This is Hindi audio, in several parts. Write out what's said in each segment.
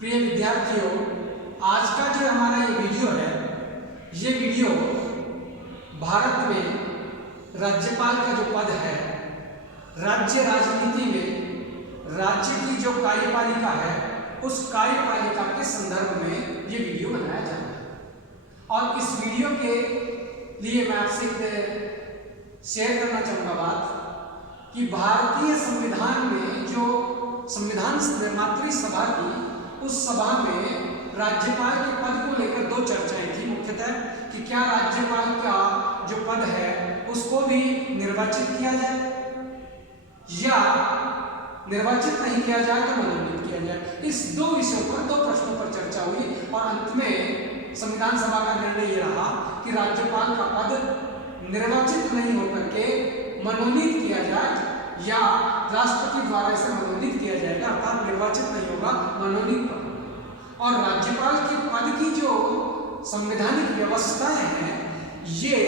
प्रिय विद्यार्थियों, आज का जो हमारा ये वीडियो है, ये वीडियो भारत में राज्यपाल का जो पद है, राज्य राजनीति में राज्य की जो कार्यपालिका है, उस कार्यपालिका के संदर्भ में ये वीडियो बनाया जा रहा है। और इस वीडियो के लिए मैं आपसे शेयर करना चाहूँगा बात कि भारतीय संविधान में जो संविधान निर्मात्री सभा थी, उस सभा में राज्यपाल के पद को लेकर दो चर्चाएं थी मुख्यतः कि क्या राज्यपाल का जो पद है उसको भी निर्वाचित किया जाए या निर्वाचित नहीं किया जाए तो मनोनीत किया जाए। इस दो विषयों पर, दो प्रश्नों पर चर्चा हुई और अंत में संविधान सभा का निर्णय ये रहा कि राज्यपाल का पद निर्वाचित नहीं होकर के मनोनीत किया जाए या राष्ट्रपति द्वारा इसे मनोनीत किया जाएगा, अर्थात निर्वाचित नहीं होगा, मनोनीत होगा। और राज्यपाल के पद की जो संवैधानिक व्यवस्थाएं हैं, ये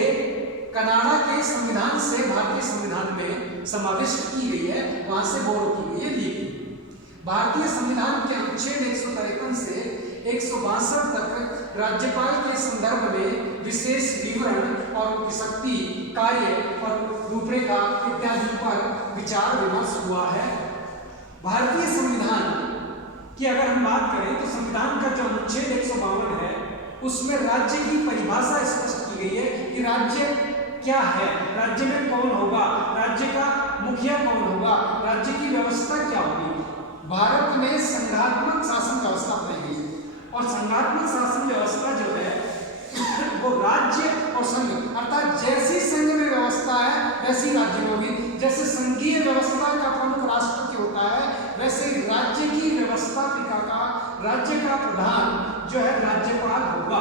कनाडा के संविधान से भारतीय संविधान में समाविष्ट की गई है, वहां से बोरो की गई है, ली गई। भारतीय संविधान के अनुच्छेद 153 से 162 तक राज्यपाल के संदर्भ में विशेष विवरण और उनकी शक्ति, कार्य और रूपरेखा इत्यादि पर विचार विमर्श हुआ है। भारतीय संविधान की अगर हम बात करें तो संविधान का जो अनुच्छेद 152 है, उसमें राज्य की परिभाषा स्पष्ट की गई है कि राज्य क्या है, राज्य में कौन होगा, राज्य का मुखिया कौन होगा, राज्य की व्यवस्था क्या होगी। भारत में संघात्मक शासन व्यवस्था अपनाई गई और संघात्मक शासन व्यवस्था जो है वो राज्य और संघ, अर्थात जैसी संघ में व्यवस्था है वैसी राज्य में होगी। जैसे संघीय व्यवस्था का प्रमुख राष्ट्रपति होता है, वैसे राज्य की व्यवस्थापिका का, राज्य का प्रधान जो है राज्यपाल होगा।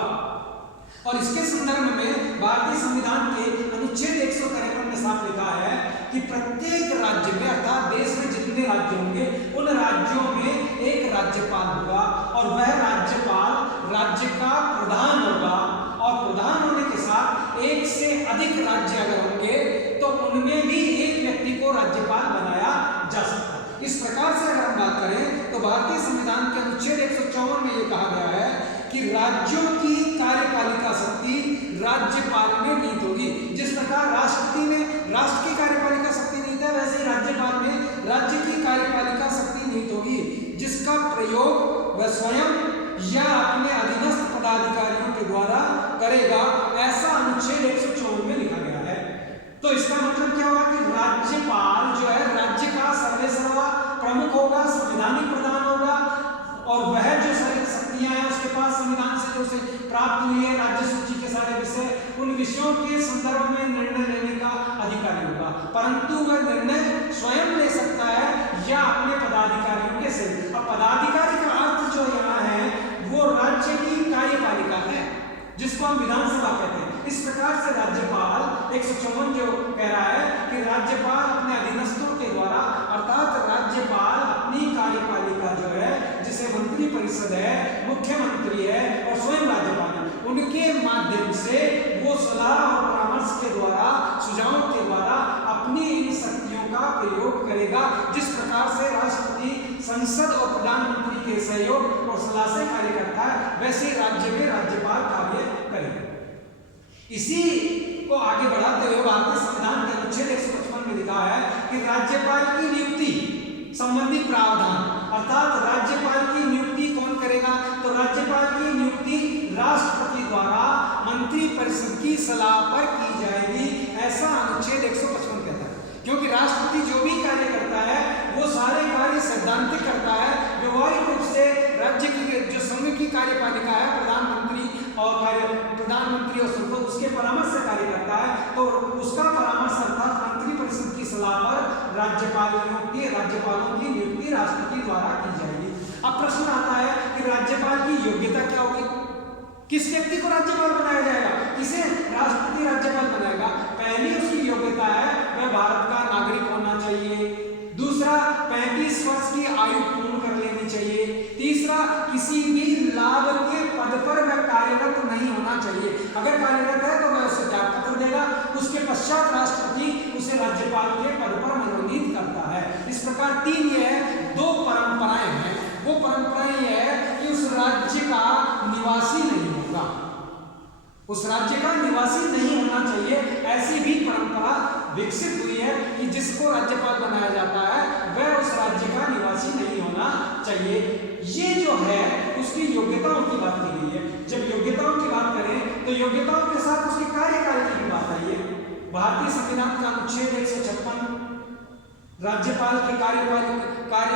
और इसके संदर्भ में भारतीय संविधान के अनुच्छेद 153 में साफ लिखा है कि प्रत्येक राज्य में, अर्थात देश में जितने राज्य होंगे उन राज्यों में एक राज्यपाल होगा और वह राज्यपाल राज्य का प्रधान होगा। और प्रधान होने के साथ एक से अधिक राज्य अगर होंगे तो उनमें भी एक व्यक्ति को राज्यपाल बनाया जा सकता है। इस प्रकार से अगर हम बात करें तो भारतीय संविधान के अनुच्छेद 154 में यह कहा गया है कि राज्यों की कार्यपालिका शक्ति राज्यपाल में नीत होगी। जिस प्रकार राष्ट्रपति में राष्ट्र की कार्यपालिका शक्ति नीत है, वैसे ही राज्यपाल में राज्य की कार्यपालिका शक्ति नीत होगी, जिसका प्रयोग वह स्वयं या अपने अधीनस्थ पदाधिकारियों के द्वारा करेगा, ऐसा अनुच्छेद 154 में लिखा गया है। तो इसका मतलब क्या हुआ कि राज्यपाल जो है राज्य का सर्वेसर्वा प्रमुख होगा, संवैधानिक प्रधान होगा और वह जो सारी शक्तियां हैं उसके पास संविधान से जो उसे प्राप्त हुई है, राज्य सूची के सारे विषय, उन विषयों के संदर्भ में निर्णय लेने का अधिकारी होगा, परंतु वह निर्णय स्वयं ले सकता है या अपने पदाधिकारियों के से। अब पदाधिकारी का अर्थ जो यहाँ है वो राज्य की कार्यपालिका है, जिसको हम विधानसभा कहते हैं। इस प्रकार से राज्यपाल 154 जो कह रहा है कि राज्यपाल अपने अधीनस्थों के द्वारा, अर्थात राज्यपाल अपनी कार्यपालिका जो है, जिसे मंत्री परिषद है, मुख्यमंत्री है और स्वयं राज्यपाल है, उनके माध्यम से वो सलाह और परामर्श के द्वारा, सुझावों के द्वारा अपनी इन शक्तियों का प्रयोग करेगा। जिस प्रकार से राष्ट्रपति संसद और प्रधानमंत्री के सहयोग और सलाह से कार्य करता है, वैसे राज्य में राज्यपाल कार्य करेगा। इसी को आगे बढ़ाते हुए भारतीय संविधान के अनुच्छेद 155 में लिखा है कि राज्यपाल की नियुक्ति संबंधी प्रावधान, अर्थात राज्यपाल की नियुक्ति कौन करेगा, तो राज्यपाल की नियुक्ति राष्ट्रपति द्वारा मंत्री परिषद की सलाह पर की जाएगी, ऐसा अनुच्छेद 155 कहता है। क्योंकि राष्ट्रपति जो भी कार्य करता है वो सारे कार्य सैद्धांतिक करता है, व्यवहारिक रूप से राज्य की जो संघ की कार्यपालिका है, प्रधानमंत्री और संसद उसके परामर्श से कार्य करता है, तो उसका परामर्श अर्थात मंत्री परिषद की सलाह पर राज्यपालों की नियुक्ति राष्ट्रपति द्वारा की जाएगी। अब प्रश्न आता है कि राज्यपाल की योग्यता क्या होगी, किस व्यक्ति को राज्यपाल बनाया जाएगा, किसे राष्ट्रपति राज्यपाल बनाएगा। पहली उसकी योग्यता है वह भारत का नागरिक होना चाहिए, दूसरा 35 वर्ष की आयु पूर्ण कर लेनी चाहिए, तीसरा किसी भी लाभ के पद पर वह कार्यरत नहीं होना चाहिए, अगर कार्यरत है तो वह उसे त्याग पत्र देगा, उसके पश्चात राष्ट्रपति उसे राज्यपाल के पद पर मनोनीत करता है। इस प्रकार तीन ये है, दो परंपराएं हैं। वो परंपराएं ये है कि उस राज्य का निवासी नहीं होना चाहिए। ऐसी भी परंपरा विकसित हुई है कि जिसको राज्यपाल बनाया जाता है वह उस राज्य का निवासी नहीं होना चाहिए। ये जो है उसकी योग्यताओं की बात की गई है। जब योग्यताओं की बात करें तो योग्यताओं के साथ उसके कार्यकाल की भी बात आई है। भारतीय संविधान का अनुच्छेद 156 राज्यपाल के कार्यकाल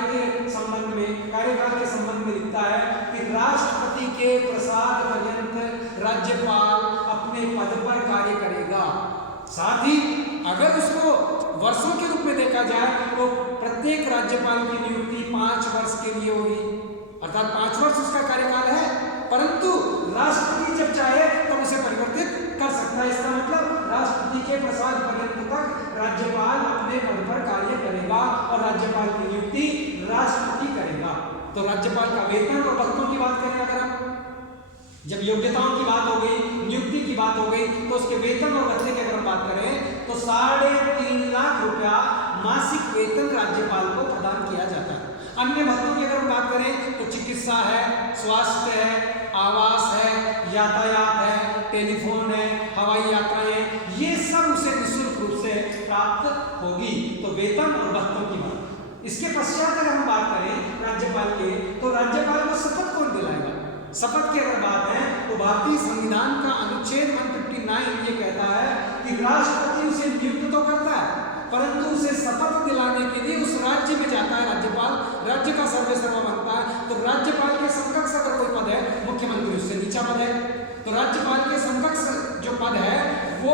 के संबंध में लिखता है कि राष्ट्रपति के प्रसाद पर्यंत राज्यपाल अपने पद पर कार्य करेगा। साथ ही अगर उसको वर्षों के रूप में देखा जाए तो प्रत्येक राज्यपाल की नियुक्ति 5 वर्ष के लिए होगी, अर्थात 5 वर्ष उसका कार्यकाल है, परंतु राष्ट्रपति जब चाहे तब उसे परिवर्तित कर सकता है। इसका मतलब राष्ट्रपति के प्रसाद पर्यंत तक राज्यपाल अपने पद पर कार्य करेगा और राज्यपाल की नियुक्ति राष्ट्रपति करेगा। तो राज्यपाल का वेतन और भत्तों की बात करें, अगर हम जब योग्यताओं की बात हो गई, नियुक्ति की बात हो गई, तो उसके वेतन और भत्ते की अगर हम बात करें तो 3.5 लाख रुपया मासिक वेतन राज्यपाल को प्रदान किया जाता है। अन्य भत्तों की अगर हम बात करें तो चिकित्सा है, स्वास्थ्य है, आवास है, यातायात है, टेलीफोन है, हवाई यात्राएं, ये सब उसे निःशुल्क रूप से प्राप्त होगी। तो वेतन और भत्तों की बात। इसके पश्चात अगर हम बात करें राज्यपाल के, तो राज्यपाल को शपथ कौन दिलाएगा? शपथ की अगर बात है तो भारतीय संविधान का अनुच्छेद 159 ये कहता है कि राष्ट्रपति उसे नियुक्त तो करता है, परंतु उसे शपथ दिलाने के लिए उस राज्य में जाता है राज्यपाल, राज्य का सर्वेसर्वा बनता है। तो राज्यपाल के समकक्ष अगर कोई पद है, मुख्यमंत्री उससे नीचा पद है, तो राज्यपाल के समकक्ष जो पद है वो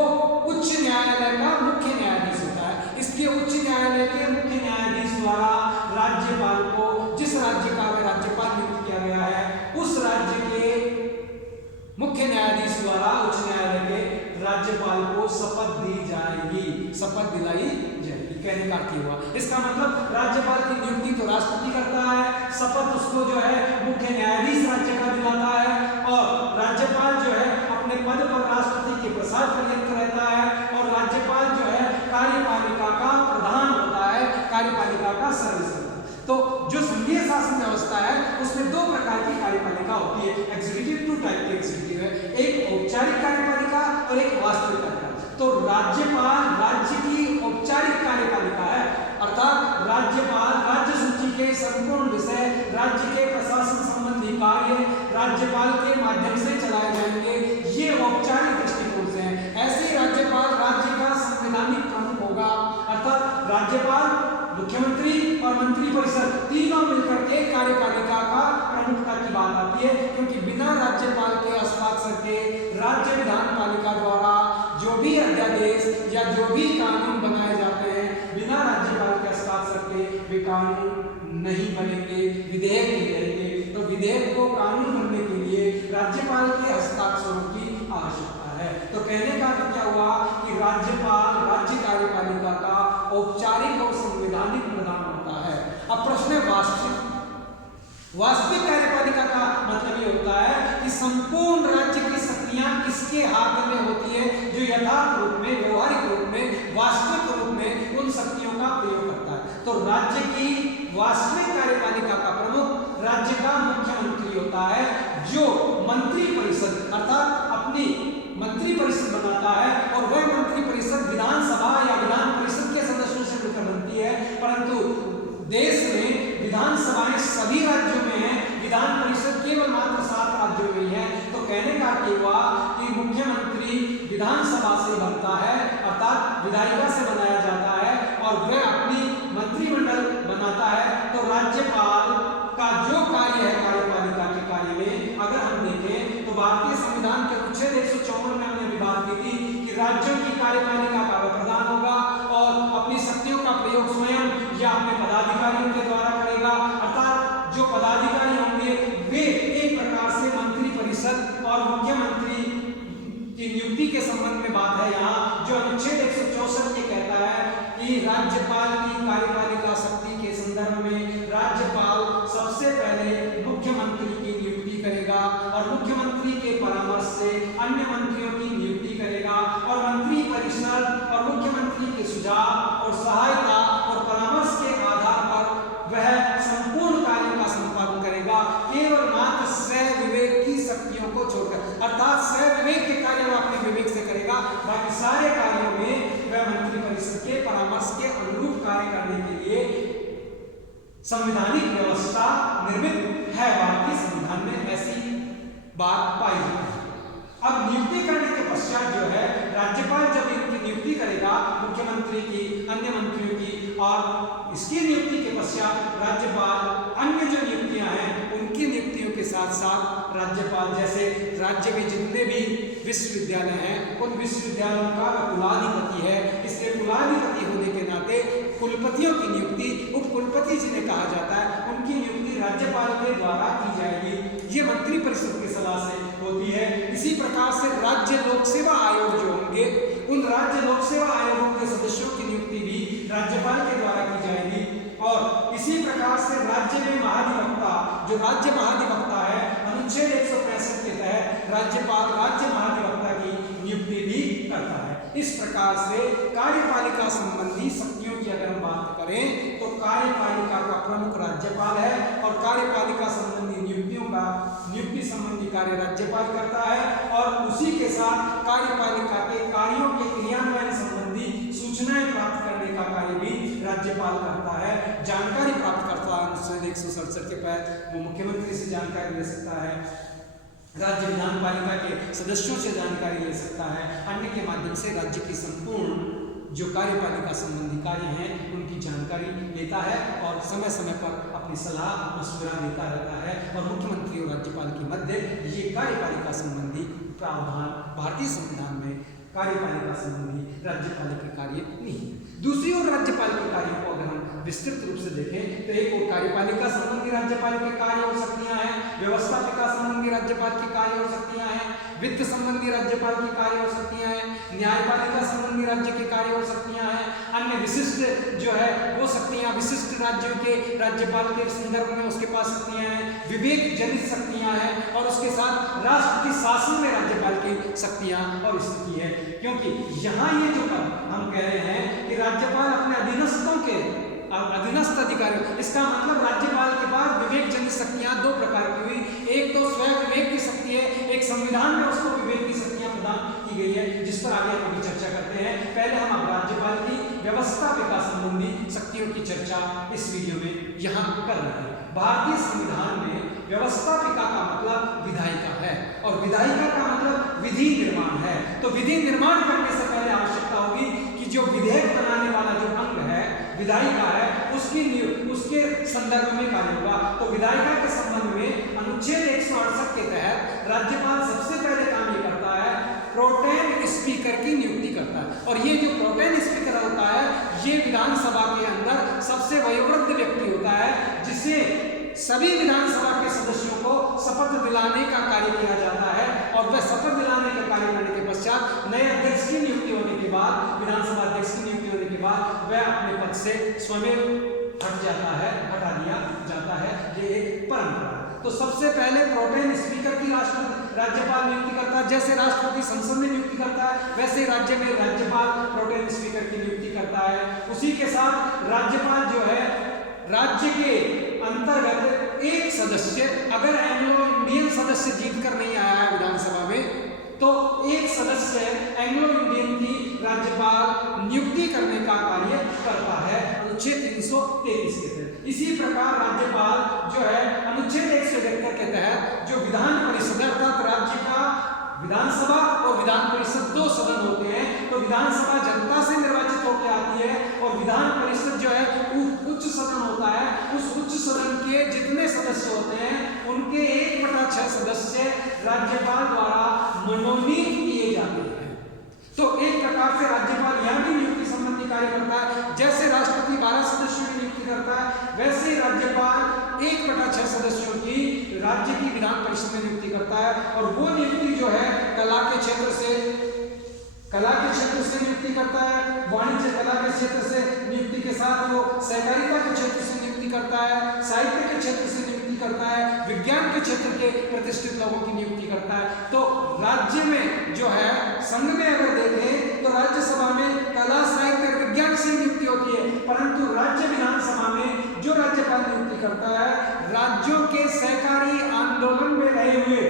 उच्च न्यायालय का मुख्य न्यायाधीश होता है। इसलिए उच्च न्यायालय के मुख्य न्यायाधीश द्वारा राज्यपाल को, जिस राज्य का वह राज्यपाल नियुक्त किया गया है, उस राज्य के मुख्य न्यायाधीश द्वारा उच्च न्यायालय के राज्यपाल को शपथ दी जाएगी, शपथ दिलाई जाएगी। कहने का अर्थ हुआ, इसका मतलब राज्यपाल की नियुक्ति तो राष्ट्रपति करता है, शपथ उसको जो है मुख्य न्यायाधीश राज्य का दिलाता है, और राज्यपाल जो है अपने पद पर राष्ट्रपति के प्रसाद पर्यंत रहता है, और राज्यपाल जो है कार्यपालिका का प्रधान होता है, कार्यपालिका का सर्वेसर्वा। तो जो संघीय शासन व्यवस्था है उसमें 2 प्रकार की कार्यपालिका होती है। एग्जीक्यूटिव, 2 टाइप की एग्जीक्यूटिव है, एक औपचारिक कार्यपालिका और एक वास्तविक कार्यपालिका। तो राज्यपाल राज्य की औपचारिक कार्यपालिका है, अर्थात राज्यपाल राज्य सूची के संपूर्ण विषय, राज्य के प्रशासन संबंधी कार्य राज्यपाल के माध्यम से चलाए जाएंगे। ये औपचारिक दृष्टिकोण से है। ऐसे ही राज्यपाल राज्य का संवैधानिक प्रमुख होगा, अर्थात राज्यपाल, मुख्यमंत्री और मंत्रिपरिषद तीनों मिलकर के कार्यपालिका का प्रमुखता की बात आती है, क्योंकि बिना राज्यपाल के हस्ताक्षर के राज्य विधानपालिका द्वारा जो भी अध्यादेश या जो भी कानून बनाए जाते हैं, बिना राज्यपाल के हस्ताक्षर के वे कानून नहीं बनेंगे, विधेयक नहीं रहेंगे। तो विधेयक को कानून बनने के लिए राज्यपाल के हस्ताक्षरों की आवश्यकता है। तो कहने का अर्थ क्या हुआ कि राज्यपाल राज्य कार्यपालिका का औपचारिक और संवैधानिक प्रदान होता है। अब प्रश्न है वास्तविक कार्यपालिका का मतलब ये होता है कि संपूर्ण राज्य की शक्तियां किसके हाथ में होती है, जो यथार्थ रूप में, व्यवहारिक रूप में, वास्तविक रूप में उन शक्तियों का प्रयोग करता है। तो राज्य की वास्तविक कार्यपालिका का प्रमुख राज्य का मुख्यमंत्री होता है, जो मंत्रिपरिषद अर्थात अपनी मंत्रिपरिषद बनाता है, और वह मंत्रिपरिषद विधानसभा या विधान परिषद के सदस्यों से मिलकर बनती है। परंतु देश में विधानसभाएं सभी राज्यों में है, विधान परिषद केवल मात्र 7 राज्यों में है। तो कहने का अर्थ हुआ कि मुख्यमंत्री विधानसभा से बनता है, अर्थात विधायिका से बनाया जाता है, और वह अपनी मंत्रिमंडल बनाता है। तो राज्यपाल का जो कार्य है कार्यपालिका के कार्य में, अगर हम देखें तो भारतीय संविधान के अनुच्छेद 154 में हमने भी बात की थी कि राज्यों की कार्यपालिका का वह प्रधान होगा और अपनी शक्तियों का प्रयोग स्वयं या अपने पदाधिकारियों के द्वारा करेगा, अर्थात जो पदाधिकारी होंगे वे एक प्रकार से मंत्रिपरिषद और मुख्यमंत्री की नियुक्ति के संबंध में बात है। यहाँ जो अनुच्छेद 164 ये कहता है कि राज्यपाल की कार्यपालिका शक्ति के संदर्भ में राज्यपाल सबसे पहले मुख्यमंत्री की नियुक्ति करेगा, और मुख्यमंत्री के परामर्श से अन्य मंत्रियों की नियुक्ति करेगा, और मंत्रिपरिषद और मुख्यमंत्री के सुझाव और सहायता और परामर्श के आधार पर वह संपूर्ण कार्यों का संपादन करेगा, केवल मात्र स्व विवेक की शक्तियों को छोड़कर, अर्थात स्व विवेक के कार्य बाकी सारे कार्यों में वह मंत्रिपरिषद के परामर्श के अनुरूप कार्य करने के लिए संवैधानिक व्यवस्था निर्मित है। भारतीय संविधान में ऐसी बात पाई जाती है। अब नियुक्ति करने के पश्चात जो है राज्यपाल जब इनकी नियुक्ति करेगा, मुख्यमंत्री की, अन्य मंत्रियों की, और इसकी नियुक्ति के पश्चात राज्यपाल अन्य जो नियुक्तियां हैं उनकी नियुक्तियों के साथ साथ राज्यपाल, जैसे राज्य में जितने भी विश्वविद्यालय हैं उन विश्वविद्यालयों का कुलाधिपति है, इसलिए कुलाधिपति होने के नाते कुलपतियों की नियुक्ति उप कुलपति जिन्हें कहा जाता है उनकी नियुक्ति राज्यपाल के द्वारा की जाएगी। ये मंत्रिपरिषद की सलाह से होती है। इसी प्रकार से राज्य लोक सेवा आयोग जो होंगे उन राज्य लोक सेवा आयोगों के सदस्यों की नियुक्ति भी राज्यपाल के द्वारा की जाएगी। और इसी प्रकार से राज्य में महाधिवक्ता, जो राज्य महाधिवक्ता है, अनुच्छेद 165 के तहत राज्यपाल राज्य महाधिवक्ता की नियुक्ति भी करता है। इस प्रकार से कार्यपालिका संबंधी शक्तियों की अगर हम बात करें तो कार्यपालिका का प्रमुख राज्यपाल है और कार्यपालिका संबंधी नियुक्ति संबंधी कार्य राज्यपाल करता है। और उसी के साथ कार्यपालिका के कार्यों के क्रियान्वयन संबंधी सूचनाएं प्राप्त करने का कार्य भी राज्यपाल करता है। जानकारी प्राप्त करता है अनुच्छेद 167 के तहत वो मुख्यमंत्री से जानकारी ले सकता है, राज्य विधान पालिका के सदस्यों से जानकारी ले सकता है, अन्य के माध्यम से राज्य की संपूर्ण जो कार्यपालिका संबंधी कार्य हैं उनकी जानकारी लेता है और समय समय पर अपनी सलाह मशवरा देता रहता है। और मुख्यमंत्री और राज्यपाल के मध्य ये कार्यपालिका संबंधी प्रावधान भारतीय संविधान में कार्यपालिका संबंधी राज्यपाल के कार्य नहीं है। दूसरी ओर राज्यपाल के कार्यों को अगर हम विस्तृत रूप से देखें तो एक और कार्यपालिका संबंधी राज्यपाल के कार्य हो सकतियां हैं, व्यवस्थापिका संबंधी राज्यपाल के कार्य हो सकतियां हैं, वित्त संबंधी राज्यपाल के कार्य हो सकतियां हैं, न्यायपालिका संबंधी राज्य के कार्य हो सकतियां हैं, अन्य विशिष्ट जो है वो शक्तियां विशिष्ट राज्यों के राज्यपाल के संदर्भ में उसके पास शक्तियां हैं, विवेक जनित शक्तियां हैं और उसके साथ राष्ट्रपति शासन में राज्यपाल की शक्तियां और स्थिति है। क्योंकि यहाँ ये जो हम कह रहे हैं कि राज्यपाल अपने अधीनस्थों के अधीनस्थ अधिकारियों, इसका मतलब राज्यपाल के पास विवेक जनित शक्तियां दो प्रकार की हुई, एक तो स्वयं विवेक की शक्ति है, एक संविधान में उसको विवेक की शक्तियां प्रदान की गई है जिस पर आगे हम चर्चा करते हैं। पहले हम अब राज्यपाल की व्यवस्थापिका संबंधी शक्तियों की चर्चा इस वीडियो में यहाँ कर रहे हैं। भारतीय संविधान में व्यवस्थापिका का मतलब विधायिका है और विधायिका का मतलब विधि निर्माण है। तो विधि निर्माण करने से पहले आवश्यकता होगी कि जो विधेयक बनाने वाला जो अंग है विधायिका है उसके संदर्भ में कार्य होगा। तो विधायिका के संबंध में अनुच्छेद 168 के तहत राज्यपाल सबसे पहले काम ये करता है प्रोटेम स्पीकर की नियुक्ति करता है। और ये जो प्रोटेम स्पीकर होता है ये विधानसभा के अंदर सबसे वयोवृद्ध व्यक्ति होता है जिसे सभी विधानसभा के सदस्यों को शपथ दिलाने का कार्य किया जाता है। और वह शपथ दिलाने का कार्य करने के पश्चात नए अध्यक्ष की नियुक्ति होने के बाद, विधानसभा अध्यक्ष की नियुक्ति होने के बाद वह अपने पद से स्वयं हट जाता है, हटा दिया जाता है। ये एक परंपरा है। तो सबसे पहले प्रोटेम स्पीकर की राज्यपाल नियुक्ति करता है। जैसे राष्ट्रपति संसद में नियुक्ति करता है वैसे राज्य में राज्यपाल प्रोटेम स्पीकर की नियुक्ति करता है। उसी के साथ राज्यपाल जो है राज्य के अंतर्गत एक सदस्य, अगर एंग्लो इंडियन सदस्य जीत कर नहीं आया है विधानसभा में तो एक सदस्य एंग्लो इंडियन की राज्यपाल नियुक्ति करने का कार्य करता है अनुच्छेद 333 के तहत। इसी प्रकार राज्यपाल जो है अनुच्छेद 171 के तहत जो विधान परिषद अर्थात राज्य का विधानसभा और विधान परिषद दो सदन होते हैं। तो विधानसभा जनता से निर्वाचित होकर आती है और विधान परिषद जो है उच्च सदन होता है। उस उच्च सदन के जितने सदस्य होते हैं उनके 1/6 सदस्य राज्यपाल द्वारा मनोनीत किए जाते हैं। तो एक प्रकार से राज्यपाल यहाँ भी नियुक्ति संबंधी कार्य करता है। जैसे राष्ट्रपति 12 सदस्यों की नियुक्ति करता है वैसे राज्यपाल 1/6 सदस्यों की राज्य की विधान परिषद में नियुक्ति करता है। और वो नियुक्ति जो है कला के क्षेत्र से नियुक्ति करता है, वाणिज्य कला के क्षेत्र से नियुक्ति के साथ वो सहकारिता के क्षेत्र से नियुक्ति करता है, साहित्य के क्षेत्र से नियुक्ति करता है, विज्ञान के क्षेत्र के प्रतिष्ठित लोगों की नियुक्ति करता है। तो राज्य में जो है संघ में अगर देखें तो राज्यसभा में कला साहित्य और विज्ञान से नियुक्ति होती है, परंतु राज्य विधानसभा में जो राज्यपाल नियुक्ति करता है राज्यों के सहकारी आंदोलन में रहे हुए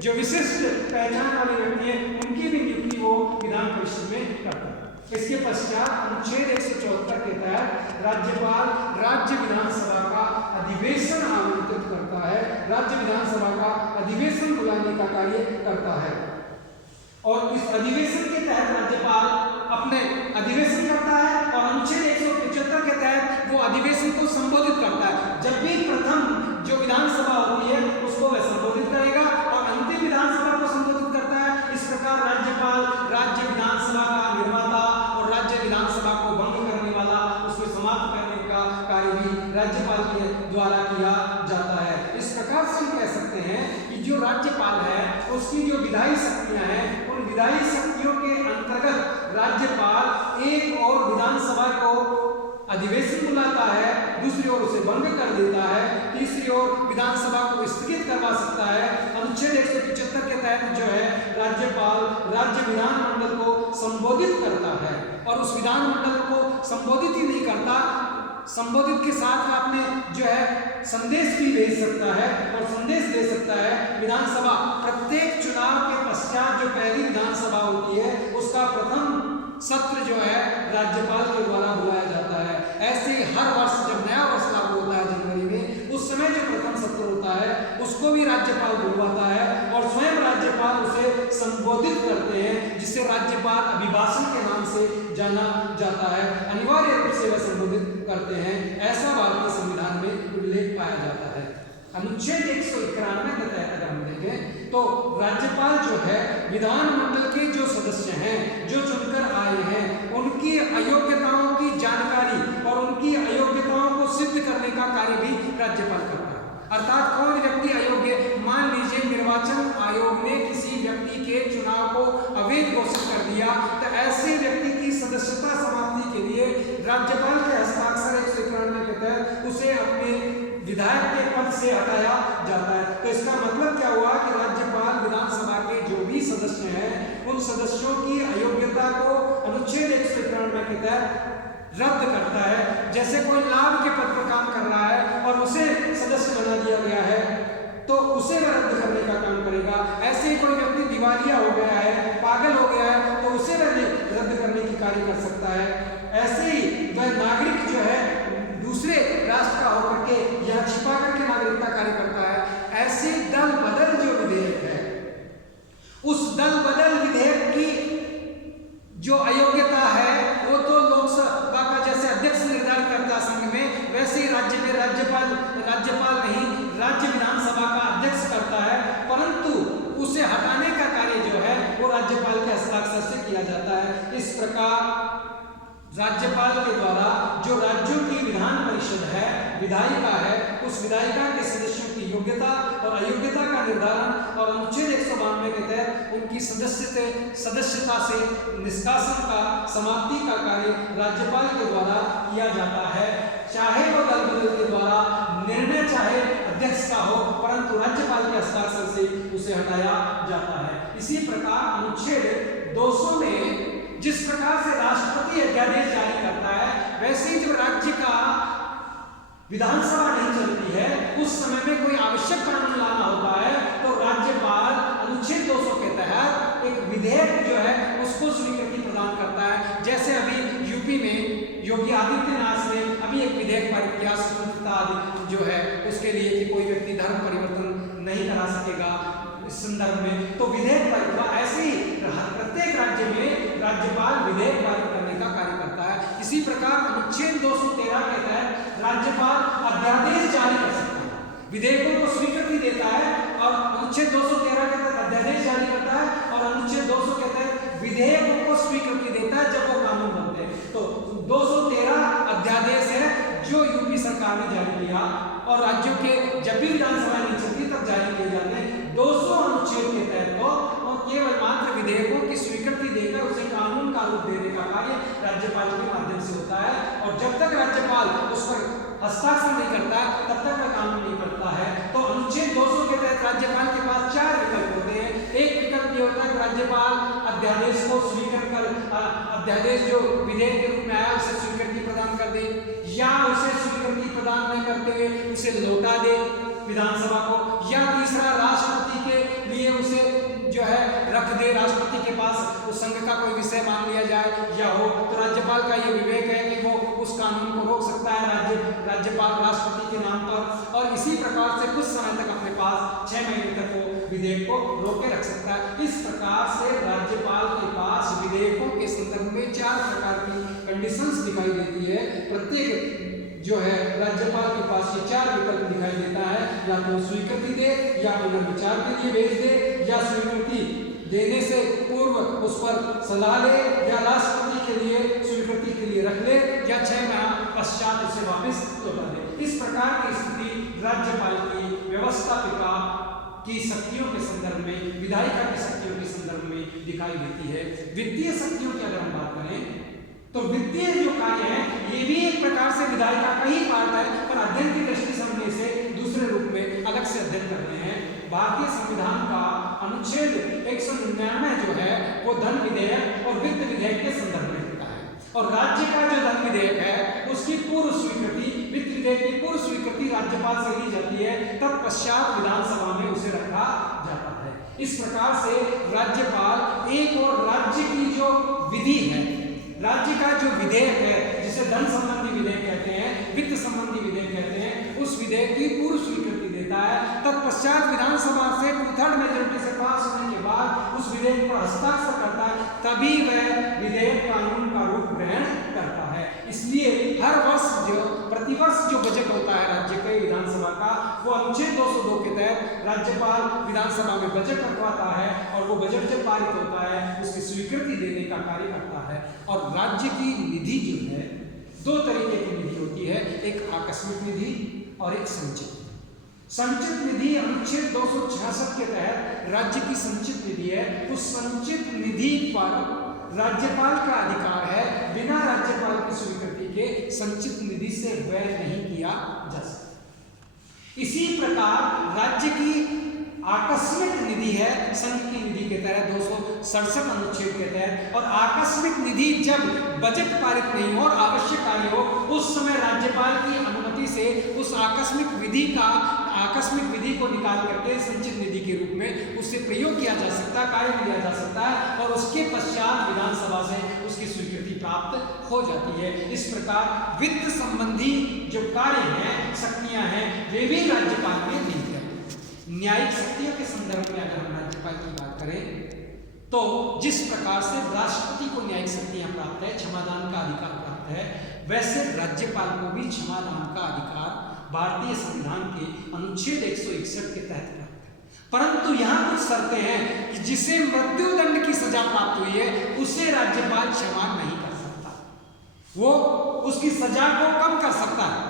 जो विशिष्ट पहचान वाले व्यक्ति हैं उनकी भी नियुक्ति वो विधान परिषद में करता है। इसके पश्चात अनुच्छेद 174 के तहत राज्यपाल राज्य विधानसभा का अधिवेशन आमंत्रित करता है, राज्य विधानसभा का अधिवेशन बुलाने का कार्य करता है और इस अधिवेशन के तहत राज्यपाल अपने अधिवेशन करता है और अनुच्छेद 175 के तहत वो अधिवेशन को संबोधित करता है। जब भी प्रथम जो विधानसभा होती है उसको वह संबोधित करेगा और अंतिम विधानसभा को संबोधित करता है। इस प्रकार राज्यपाल राज्य विधानसभा का निर्माता और राज्य विधानसभा को भंग करने वाला, उसको समाप्त करने का कार्य भी राज्यपाल के द्वारा किया जाता है। इस प्रकार से हम कह सकते हैं कि जो राज्यपाल है उसकी जो विधायी शक्तियां हैं उन विधायी शक्तियों के अंतर्गत राज्यपाल एक और विधानसभा को अधिवेशन बुलाता है, दूसरी ओर उसे भंग कर देता है, तीसरी ओर विधानसभा को स्थगित करवा सकता है। अनुच्छेद 175 के तहत जो है राज्यपाल राज्य विधानमंडल को संबोधित करता है और उस विधानमंडल को संबोधित ही नहीं करता, संबोधित के साथ अपने जो है संदेश भी भेज सकता है और संदेश दे सकता है। विधानसभा प्रत्येक चुनाव के पश्चात जो पहली विधानसभा होती है उसका प्रथम सत्र जो है राज्यपाल के द्वारा बुलाया जाता है। ऐसे ही हर वर्ष जब नया वर्ष लागू होता है जनवरी में, उस समय जो प्रथम सत्र होता है उसको भी राज्यपाल बुलवाता है और स्वयं राज्यपाल उसे संबोधित करते हैं, जिसे राज्यपाल अभिभाषण के नाम से जाना जाता है। अनिवार्य रूप से वह संबोधित करते हैं, ऐसा भारतीय संविधान में उल्लेख पाया जाता है। अनुच्छेद 191 के तहत अगर हम देखें तो राज्यपाल जो है विधानमंडल के जो सदस्य हैं जो चुनकर आए हैं उनकी अयोग्यताओं की जानकारी और उनकी अयोग्यताओं को सिद्ध करने का कार्य भी राज्यपाल करता है। अर्थात कौन व्यक्ति अयोग्य, मान लीजिए निर्वाचन आयोग ने किसी व्यक्ति के चुनाव को अवैध घोषित कर दिया तो ऐसे व्यक्ति की सदस्यता समाप्ति के लिए राज्यपाल के हस्ताक्षर 191 के तहत उसे अपने विधायक के पद से हटाया जाता है। तो इसका मतलब क्या हुआ कि राज्यपाल विधानसभा के जो भी सदस्य हैं उन सदस्यों की अयोग्यता को अनुच्छेद 191 के तहत रद्द करता है। जैसे कोई लाभ के पद पर काम कर रहा है और उसे सदस्य बना दिया गया है तो उसे वह रद्द करने का काम करेगा। ऐसे ही कोई व्यक्ति दिवालिया हो गया है, पागल हो गया है तो उसे रद्द करने की कार्य कर सकता है। ऐसे ही वह नागरिक जो है दूसरे राष्ट्र का होकर के या छिपा करके नागरिकता कार्य करता है। ऐसे दल बदल जो विधेयक है उस दल बदल विधेयक की जो अयोग्यता है वो तो लोकसभा का जैसे अध्यक्ष निर्धारित करता संघ में, वैसे ही राज्य में राज्यपाल नहीं राज्य विधानसभा का अध्यक्ष करता है, परंतु उसे हटाने का कार्य जो है वो राज्यपाल के हस्ताक्षर से किया जाता है। इस प्रकार राज्यपाल के द्वारा जो राज्यों की विधान परिषद है, विधायिका है, उस विधायिका के सदस्यों की योग्यता और अयोग्यता का निर्धारण और अनुच्छेद 192 के तहत उनकी सदस्यता से निष्कासन का समाप्ति का कार्य राज्यपाल के द्वारा किया जाता है। चाहे वो दल बदल के द्वारा निर्णय चाहे अध्यक्ष का हो, परंतु राज्यपाल के हस्ताक्षर से उसे हटाया जाता है। इसी प्रकार अनुच्छेद 200 में जिस प्रकार से राष्ट्रपति अध्यादेश जारी करता है, वैसे ही जो राज्य का विधानसभा नहीं चलती है उस समय में कोई आवश्यक कानून लाना होता है तो राज्यपाल अनुच्छेद 200 के तहत एक विधेयक जो है उसको स्वीकृति प्रदान करता है। जैसे अभी यूपी में योगी आदित्यनाथ ने अभी एक विधेयक पारित किया स्वतंत्रता जो है उसके लिए कि कोई व्यक्ति धर्म परिवर्तन नहीं करा सकेगा इस संदर्भ में, तो विधेयक पारित हुआ। ऐसे ही प्रत्येक राज्य में राज्यपाल विधेयक पारित करने का कार्य करता है। इसी प्रकार अनुच्छेद 213 के तहत राज्यपाल अध्यादेश जारी कर सकता है, विधेयकों को स्वीकृति देता है और अनुच्छेद 213 के तहत अध्यादेश जारी करता है और अनुच्छेद 200 के तहत विधेयकों को स्वीकृति देता है जब वो कानून बनते हैं। तो 213 अध्यादेश है जो यूपी सरकार ने जारी किया और राज्यों के जब भी विधानसभा नहीं चलती तब जारी किए जाते हैं। 200 अनुच्छेद के तहत तो केवल मात्र विधेयकों की स्वीकृति देकर उसे कानून का रूप देने का कार्य राज्यपाल के माध्यम से होता है और जब तक राज्यपाल उस पर हस्ताक्षर नहीं करता तब तक वह कानून नहीं बनता है। तो अनुच्छेद 200 के तहत राज्यपाल के पास 4 विकल्प होते हैं। एक विकल्प ये होता है कि राज्यपाल अध्यादेश को स्वीकृत कर अध्यादेश जो विधेयक के रूप में आया उसे स्वीकृति प्रदान कर दे या उसे स्वीकृति प्रदान नहीं करते हुए उसे लौटा दे विधानसभा को, या तीसरा राष्ट्रपति के लिए उसे संघ का कोई विषय मान लिया जाए या हो, तो राज्यपाल का ये विवेक है कि वो उस कानून को रोक सकता है राज्यपाल राष्ट्रपति के नाम पर, और इसी प्रकार से कुछ समय तक अपने पास 6 महीने तक वो विधेयक को रोक के रख सकता है। इस प्रकार से राज्यपाल के पास विधेयकों के संदर्भ में 4 प्रकार की कंडीशंस दिखाई देती है। प्रत्येक जो है राज्यपाल के पास ये 4 विकल्प दिखाई देता है, या तो स्वीकृति दे, या पुनर्विचार के लिए भेज दे, या स्वीकृति देने से पूर्व उस पर सलाह ले, या राष्ट्रपति के लिए स्वीकृति के लिए रख ले, या 6 माह पश्चात उसे वापस लौटा दे। इस प्रकार की स्थिति राज्यपाल की व्यवस्थापिका की शक्तियों के संदर्भ में, विधायिका की शक्तियों के संदर्भ में दिखाई देती है। वित्तीय शक्तियों की अगर हम बात करें तो वित्तीय जो कार्य है ये भी एक प्रकार से विधायिका का ही पार्ट है, पर अध्ययन की दृष्टि से हमने इसे दूसरे रूप में अलग से अध्ययन कर रहे हैं। भारतीय संविधान का अनुच्छेद 199 जो है वो धन विधेयक और वित्त विधेयक के संदर्भ में होता है, और राज्य का जो धन विधेयक है उसकी पूर्व स्वीकृति, वित्त विधेयक की पूर्व स्वीकृति राज्यपाल से ली जाती है, तत्पश्चात विधानसभा में उसे रखा जाता है। इस प्रकार से राज्यपाल एक और राज्य की जो विधि है, राज्य का जो विधेयक है, जिसे धन संबंधी विधेयक कहते हैं, वित्त संबंधी विधेयक कहते हैं, उस विधेयक की पूर्व स्वीकृति देता है। तत्पश्चात विधानसभा से 2/3 मेजोरिटी से पास होने के बाद उस विधेयक पर हस्ताक्षर करता है, तभी वह विधेयक कानून का रूप ग्रहण करता है। इसलिए हर वर्ष प्रतिवर्ष जो बजट होता है राज्य के विधानसभा का, वो अनुच्छेद 202 के तहत राज्यपाल विधानसभा में बजट रखवाता है, और वो बजट जब पारित होता है उसकी स्वीकृति देने का कार्य करता है। और राज्य की निधि जो है 2 तरीके की निधि होती है, एक आकस्मिक निधि और एक संचित। संचित निधि अनुच्छेद 266 के तहत राज्य की संचित निधि है। उस संचित निधि पर राज्यपाल का अधिकार है, बिना राज्यपाल की स्वीकृति के संचित निधि से व्यय नहीं किया जा सकता। इसी प्रकार राज्य की आकस्मिक निधि है संघ की निधि के तहत 267 अनुच्छेद के तहत, और आकस्मिक निधि जब बजट पारित नहीं हो और आवश्यक कार्य हो, उस समय राज्यपाल की अनुमति से उस आकस्मिक विधि को निकाल करके संचित निधि के रूप में उससे प्रयोग किया जा सकता है, कार्य लिया जा सकता है, और उसके पश्चात विधानसभा से उसकी स्वीकृति प्राप्त हो जाती है। इस प्रकार वित्त संबंधी जो कार्य हैं, शक्तियां हैं, वे भी राज्यपाल में दी जाती हैं। न्यायिक शक्तियों के संदर्भ में अगर हम राज्यपाल की बात करें तो जिस प्रकार से राष्ट्रपति को न्यायिक शक्तियां प्राप्त है, क्षमादान का अधिकार प्राप्त है, वैसे राज्यपाल को भी क्षमादान का अधिकार भारतीय संविधान के अनुच्छेद 161 के तहत प्राप्त है। परंतु यहाँ कुछ शर्तें हैं कि जिसे मृत्युदंड की सजा प्राप्त हुई है उसे राज्यपाल क्षमा नहीं कर सकता, वो उसकी सजा को कम कर सकता है,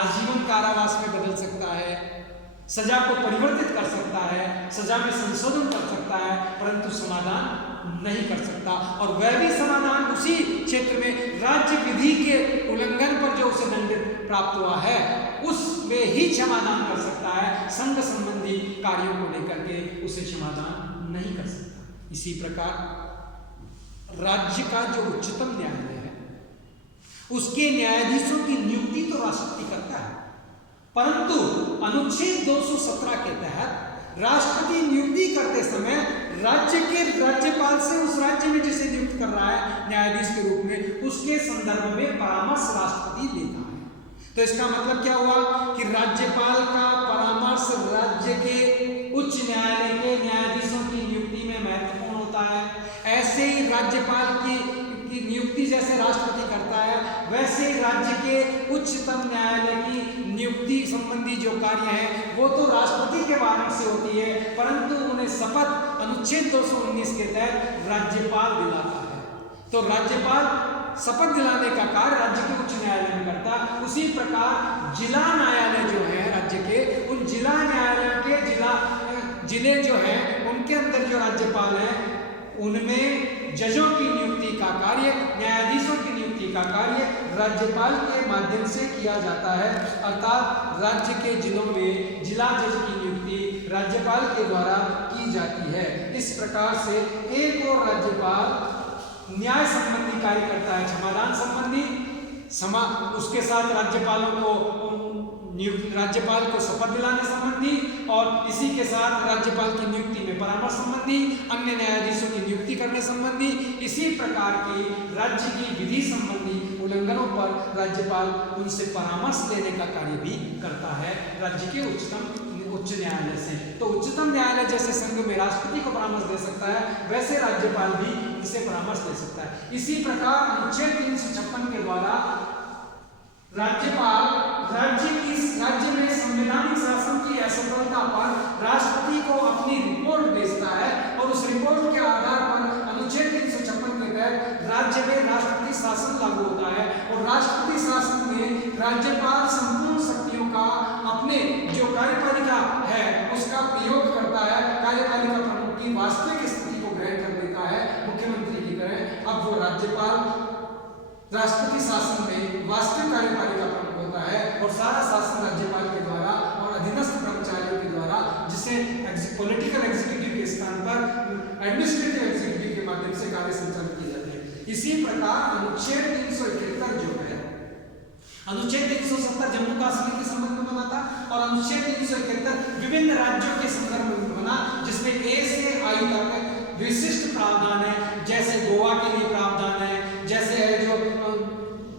आजीवन कारावास में बदल सकता है, सजा को परिवर्तित कर सकता है, सजा में संशोधन कर सकता है, परंतु समाधान नहीं कर सकता। और वह भी समाधान उसी क्षेत्र में राज्य विधि के उल्लंघन पर जो उसे दंड प्राप्त हुआ है उसमें ही क्षमादान कर सकता है, संघ संबंधी कार्यों को लेकर के उसे क्षमादान नहीं कर सकता। इसी प्रकार राज्य का जो उच्चतम न्यायालय है उसके न्यायाधीशों की नियुक्ति तो राष्ट्रपति करता है, परंतु अनुच्छेद 217 के तहत राष्ट्रपति नियुक्ति करते समय राज्य के राज्यपाल से उस राज्य में जिसे नियुक्त कर रहा है न्यायाधीश के रूप में, उसके संदर्भ में परामर्श राष्ट्रपति लेता है। तो इसका मतलब क्या हुआ कि राज्यपाल का परामर्श राज्य के उच्च न्यायालय के न्यायाधीशों की नियुक्ति में महत्वपूर्ण होता है। ऐसे ही राज्यपाल की नियुक्ति जैसे राष्ट्रपति करता है, वैसे ही राज्य के उच्चतम न्यायालय की नियुक्ति संबंधी जो कार्य है वो तो राष्ट्रपति के माध्यम से होती है, परंतु उन्हें शपथ अनुच्छेद 219 के तहत राज्यपाल दिलाता है। तो राज्यपाल शपथ दिलाने का कार्य राज्य के उच्च न्यायालय में करता है। उसी प्रकार जिला न्यायालय जो है राज्य के, उन जिला न्यायालयों के जिले जो है उनके अंदर जो राज्यपाल है उनमें जजों की नियुक्ति का कार्य, न्यायाधीशों की नियुक्ति का कार्य राज्यपाल के माध्यम से किया जाता है। अर्थात राज्य के जिलों में जिला जज की नियुक्ति राज्यपाल के द्वारा की जाती है। इस प्रकार से एक और राज्यपाल न्याय संबंधी कार्य करता है, क्षमादान संबंधी उसके साथ राज्यपाल को शपथ दिलाने संबंधी और इसी के साथ राज्यपाल की नियुक्ति में परामर्श संबंधी, अन्य न्यायाधीशों की नियुक्ति करने संबंधी, इसी प्रकार की राज्य की विधि संबंधी उल्लंघनों पर राज्यपाल उनसे परामर्श लेने का कार्य भी करता है राज्य के उच्च न्यायालय से। तो उच्चतम न्यायालय जैसे संघ में राष्ट्रपति को परामर्श दे सकता है, वैसे राज्यपाल भी इसे परामर्श दे सकता है। इसी प्रकार अनुच्छेद 356 के द्वारा राज्यपाल राज्य में संवैधानिक शासन की असफलता पर राष्ट्रपति को अपनी रिपोर्ट भेजता है और उस रिपोर्ट के आधार पर अनुच्छेद 356 के तहत राज्य में राष्ट्रपति शासन लागू होता है और राष्ट्रपति शासन में राज्यपाल संपूर्ण शक्तियों का अपने जो कार्यपालिका है उसका प्रयोग करता है। कार्यपालिका प्रमुख की वास्तविक स्थिति को ग्रहण कर लेता है मुख्यमंत्री की तरह। अब वो राज्यपाल राष्ट्रपति शासन में वास्तविक कार्यपालिका प्रमुख होता है और सारा शासन राज्यपाल के द्वारा और अधीनस्थ कर्मचारियों के द्वारा, जिसे पॉलिटिकल एग्जीक्यूटिव के स्थान पर एडमिनिस्ट्रेटिव एग्जीक्यूटिव के माध्यम से कार्य संचालित किए जाते हैं। इसी प्रकार अनुच्छेद 371 जो है, अनुच्छेद 370 जम्मू कश्मीर के संबंध में बना था और अनुच्छेद 371 विभिन्न राज्यों के संदर्भ में बना, जिसमें ए से आई तक विशिष्ट प्रावधान है। जैसे गोवा के लिए प्रावधान है, जैसे है जो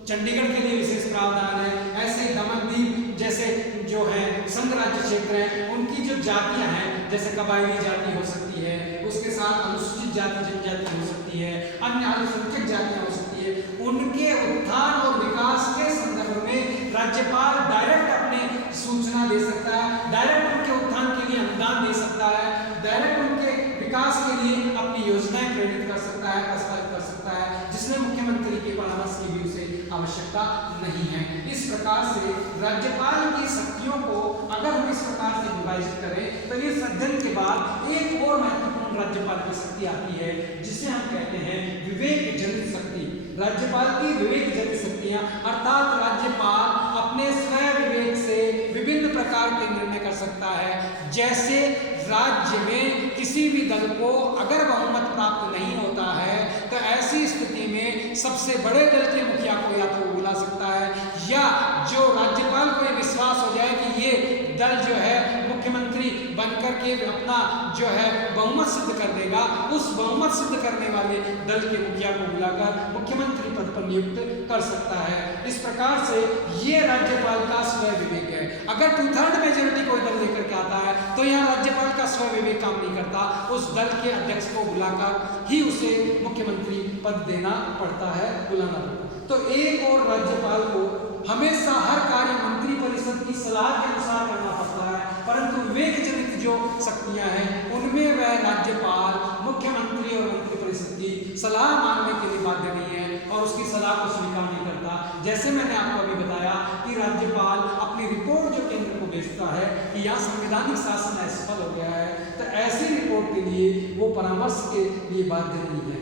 चंडीगढ़ के लिए विशेष प्रावधान है, ऐसे दमन दीव जैसे जो है संघ राज्य क्षेत्र है, उनकी जो जातियां हैं जैसे कबायली जाति हो सकती है, उसके साथ अनुसूचित जाति जनजाति हो सकती है, अन्य अल्पसंख्यक जातियां हो सकती है, उनके उत्थान और विकास के संदर्भ में राज्यपाल डायरेक्ट अपने सूचना दे सकता है, डायरेक्ट उनके उत्थान के लिए अनुदान दे सकता है, डायरेक्ट उनके विकास के लिए अपनी योजनाएं प्रेरित कर सकता है, प्रस्तावित कर सकता है, जिसमें मुख्यमंत्री के परामर्श की भी उसे आवश्यकता नहीं है। इस प्रकार से राज्यपाल की शक्तियों को अगर हम इस प्रकार से विभाजित करें तो इस अध्ययन के बाद एक और महत्वपूर्ण राज्यपाल की शक्ति आती है, जिसे हम कहते हैं विवेक जनित शक्ति। राज्यपाल की विवेक जनित शक्तियां, अर्थात राज्यपाल अपने स्वयं विवेक से विभिन्न प्रकार के निर्णय कर सकता है। जैसे राज्य में किसी भी दल को अगर बहुमत प्राप्त नहीं होता है तो ऐसी स्थिति में सबसे बड़े दल के मुखिया को या तो बुला सकता है, या जो राज्यपाल को ये विश्वास हो जाए कि ये दल जो है मुख्यमंत्री बनकर के अपना जो है बहुमत सिद्ध कर देगा, उस बहुमत सिद्ध करने वाले दल के मुखिया को बुलाकर मुख्यमंत्री पद पर नियुक्त कर सकता है। इस प्रकार से ये राज्यपाल का स्वयं विवेक है। अगर 2/3 मेजोरिटी कोई दल लेकर के आता है तो यहाँ राज्यपाल का स्वयं विवेक काम नहीं करता, उस दल के अध्यक्ष को बुलाकर ही उसे मुख्यमंत्री पद देना पड़ता है, बुलाना पड़ता है। तो एक और राज्यपाल को हमेशा हर कार्य मंत्री परिषद की सलाह के अनुसार करना पड़ता है, परंतु विवेक जनित जो शक्तियां हैं उनमें वह राज्यपाल मुख्यमंत्री और मंत्री परिषद की सलाह मानने के लिए बाध्य नहीं है और उसकी सलाह को स्वीकार नहीं करता। जैसे मैंने आपको अभी बताया कि राज्यपाल अपनी रिपोर्ट जो केंद्र को भेजता है कि यहाँ संवैधानिक शासन असफल हो गया है, तो ऐसी रिपोर्ट के लिए वो परामर्श के लिए बाध्य नहीं है।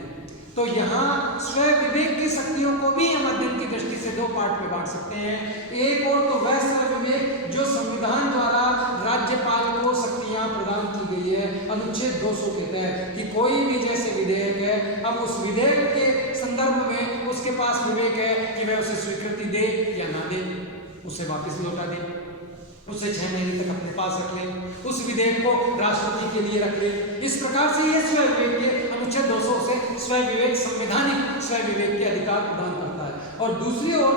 तो यहाँ स्वयं विवेक की शक्तियों को भी हम अध्ययन की दृष्टि से दो पार्ट में बांट सकते हैं। एक और तो वह स्वयं विवेक जो संविधान द्वारा राज्यपाल को शक्तियां प्रदान की गई है अनुच्छेद 200 के तहत, कि कोई भी जैसे विधेयक है, अब उस विधेयक के संदर्भ में उसके पास विवेक है कि वह उसे स्वीकृति दे या ना दे, उसे वापस लौटा दे, उसे 6 महीने तक अपने पास रख ले, उस विधेयक को राष्ट्रपति के लिए रख ले। इस प्रकार से ये स्वयं विवेक के अनुच्छेद 200 से स्वयं विवेक संवैधानिक स्वयं विवेक के अधिकार प्रदान करता है। और दूसरी ओर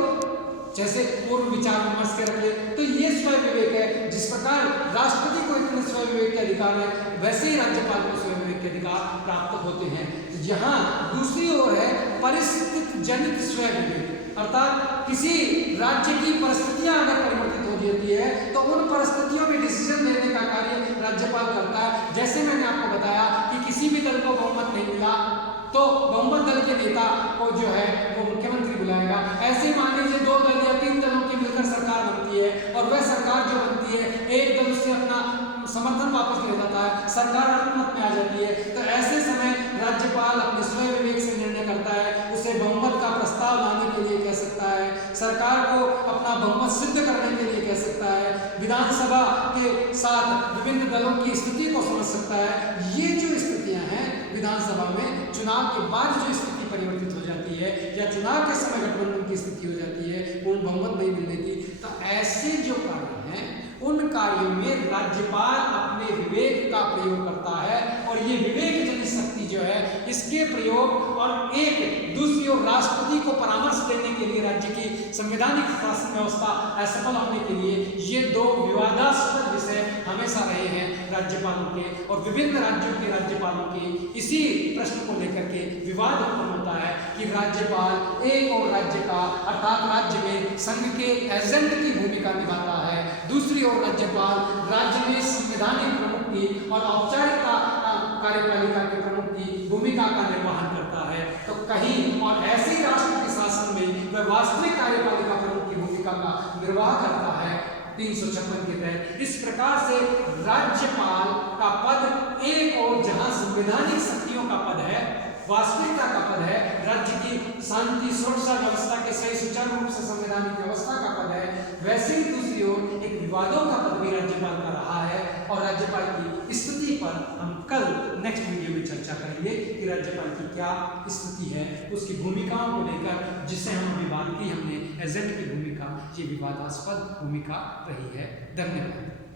जैसे पूर्व विचार विमर्श के रख ले, तो ये स्वयं विवेक है। जिस प्रकार राष्ट्रपति को इतने स्वयं विवेक के अधिकार है, वैसे ही राज्यपाल को स्वयं विवेक के अधिकार प्राप्त होते हैं। यहाँ दूसरी ओर है परिस्थिति जनित स्वयं विवेक, अर्थात किसी राज्य की परिस्थितियां अगर परिवर्तित हो जाती है तो उन परिस्थितियों में डिसीजन लेने का कार्य राज्यपाल करता है। जैसे मैंने आपको बताया कि किसी भी दल को बहुमत नहीं मिला तो बहुमत दल के नेता को जो है वो मुख्यमंत्री बुलाएगा। ऐसे मान लीजिए 2 दल या 3 दलों की मिलकर सरकार बनती है और वह सरकार जो बनती है एक दल उससे अपना समर्थन वापस ले जाता है, सरकार अल्पमत में आ जाती है, तो ऐसे समय राज्यपाल अपने स्वयं विवेक से निर्णय करता है, उसे बहुमत का प्रस्ताव लाने के लिए कह सकता है, सरकार को अपना बहुमत सिद्ध करने के लिए कह सकता है, विधानसभा के साथ विभिन्न दलों की स्थिति को समझ सकता है। ये जो स्थितियां हैं विधानसभा में चुनाव के बाद जो स्थिति परिवर्तित हो जाती है या चुनाव के समय गठबंधन की स्थिति हो जाती है, पूर्ण बहुमत नहीं मिलने की, तो ऐसे जो कार्य हैं उन कार्यों में राज्यपाल का प्रयोग करता है और ये विवेक जनित शक्ति जो है इसके प्रयोग और एक दूसरी ओर राष्ट्रपति को परामर्श देने के लिए राज्य की संवैधानिक शासन व्यवस्था असफल होने के लिए ये दो विवादास्पद विषय हमेशा रहे हैं राज्यपालों के, और विभिन्न राज्यों के राज्यपालों के इसी प्रश्न को लेकर के विवाद उत्पन्न होता है कि राज्यपाल एक और राज्य का अर्थात राज्य में संघ के एजेंट की भूमिका निभाता है, दूसरी ओर राज्यपाल राज्य में संवैधानिक प्रमुख की और औपचारिकता कार्यपालिका के प्रमुख की भूमिका का निर्वहन करता है। तो कहीं और ऐसे राष्ट्र के शासन में वह वास्तविक कार्यपालिका प्रमुख की भूमिका का निर्वाह करता है 356 के तहत। इस प्रकार से राज्यपाल का पद एक और जहां संवैधानिक शक्तियों का पद है, वास्तविकता का पद है, राज्य की शांति सुरक्षा व्यवस्था के सही सुचारू रूप से संवैधानिक व्यवस्था का पद है, वैसे ही दूसरी ओर एक विवादों का पद भी राज्यपाल का रहा है। और राज्यपाल की स्थिति पर हम कल नेक्स्ट वीडियो में चर्चा करेंगे कि राज्यपाल की क्या स्थिति है, उसकी भूमिकाओं को लेकर, जिससे हम अभी बात की हमने एजेंट की भूमिका, ये विवादास्पद भूमिका रही है। धन्यवाद।